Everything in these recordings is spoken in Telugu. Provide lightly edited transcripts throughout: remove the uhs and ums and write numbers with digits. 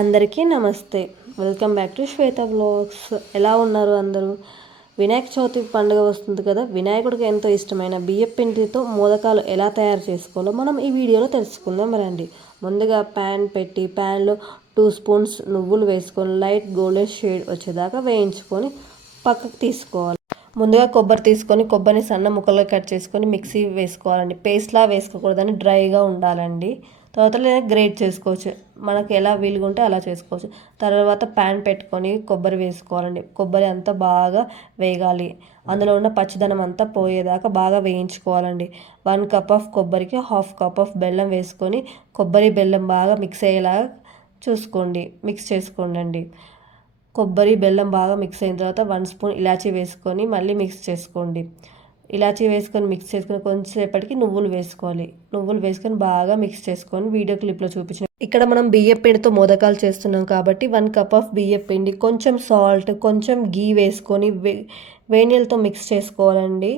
అందరికీ నమస్తే. Welcome back to Shweta vlogs. ఎలా ఉన్నారు అందరూ? వినాయక చవితి పండుగ వస్తుంది కదా. వినాయకుడికి ఎంతో ఇష్టమైన బియ్యపు పిండితో మోదకాలు ఎలా తయారు చేసుకోవాలో మనం ఈ వీడియోలో తెలుసుకుందాం రండి. ముందుగా ప్యాన్ పెట్టి ప్యాన్లో 2 స్పూన్స్ నువ్వులు వేసుకొని లైట్ గోల్డెన్ షేడ్ వచ్చేదాకా వేయించుకొని పక్కకు తీసుకోవాలి. ముందుగా కొబ్బరి తీసుకొని కొబ్బరిని సన్న ముక్కలుగా కట్ చేసుకొని మిక్సీ వేసుకోవాలండి. పేస్ట్లా వేసుకోకూడదని డ్రైగా ఉండాలండి. తర్వాత లేదా గ్రేట్ చేసుకోవచ్చు, మనకు ఎలా వీలుగా ఉంటే అలా చేసుకోవచ్చు. తర్వాత ప్యాన్ పెట్టుకొని కొబ్బరి వేసుకోవాలండి. కొబ్బరి అంతా బాగా వేగాలి, అందులో ఉన్న పచ్చిదనం అంతా పోయేదాకా బాగా వేయించుకోవాలండి. 1 కప్ ఆఫ్ కొబ్బరికి 1/2 కప్ ఆఫ్ బెల్లం వేసుకొని కొబ్బరి బెల్లం బాగా మిక్స్ అయ్యేలాగా మిక్స్ చేసుకోండి. కొబ్బరి బెల్లం బాగా మిక్స్ అయిన తర్వాత 1 స్పూన్ ఇలాచీ వేసుకొని మళ్ళీ మిక్స్ చేసుకోండి. ఇలాచీ వేసుకొని మిక్స్ చేసుకొని కొంచెంసేపటికి నువ్వులు వేసుకొని బాగా మిక్స్ చేసుకొని వీడియో క్లిప్లో చూపించిన ఇక్కడ మనం బియ్యం పిండితో మోదకాలు చేస్తున్నాం కాబట్టి 1 కప్ ఆఫ్ బియ్యం పిండి, కొంచెం సాల్ట్, కొంచెం గీ వేసుకొని వేడినీళ్ళతో మిక్స్ చేసుకోవాలండి.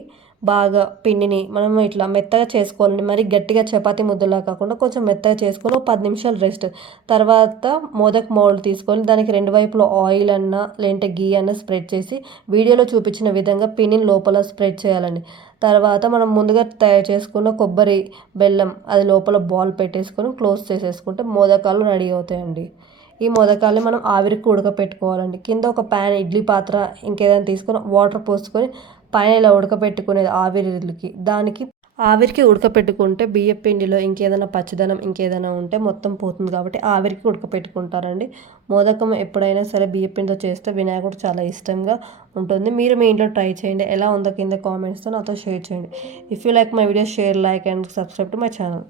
బాగా పిండిని మనం ఇట్లా మెత్తగా చేసుకోవాలండి. మరి గట్టిగా చపాతీ ముద్దలా కాకుండా కొంచెం మెత్తగా చేసుకొని 10 నిమిషాలు రెస్ట్. తర్వాత మోదక్ మౌల్డ్ తీసుకొని దానికి 2 వైపులో ఆయిల్ అన్నా లేదంటే గీ అన్నా స్ప్రెడ్ చేసి వీడియోలో చూపించిన విధంగా పిండిని లోపల స్ప్రెడ్ చేయాలండి. తర్వాత మనం ముందుగా తయారు చేసుకున్న కొబ్బరి బెల్లం అది లోపల బాల్ పెట్టేసుకొని క్లోజ్ చేసేసుకుంటే మోదకాలు రెడీ అవుతాయండి. ఈ మోదకాలని మనం ఆవిరికి ఉడకపెట్టుకోవాలండి. కింద ఒక ప్యాన్, ఇడ్లీ పాత్ర ఇంకేదైనా తీసుకొని వాటర్ పోసుకొని పైన ఇలా ఉడకపెట్టుకునేది ఆవిరికి ఉడకపెట్టుకుంటే బియ్యం పిండిలో ఇంకేదైనా పచ్చిదనం ఇంకేదైనా ఉంటే మొత్తం పోతుంది కాబట్టి ఆవిరికి ఉడకపెట్టుకుంటారండి. మోదకం ఎప్పుడైనా సరే బియ్యం పిండితో చేస్తే వినాయకుడు చాలా ఇష్టంగా ఉంటుంది. మీరు మీ ఇంట్లో ట్రై చేయండి. ఎలా ఉందో కింద కామెంట్స్తో నాతో షేర్ చేయండి. If you like my video, share, like and subscribe to my channel.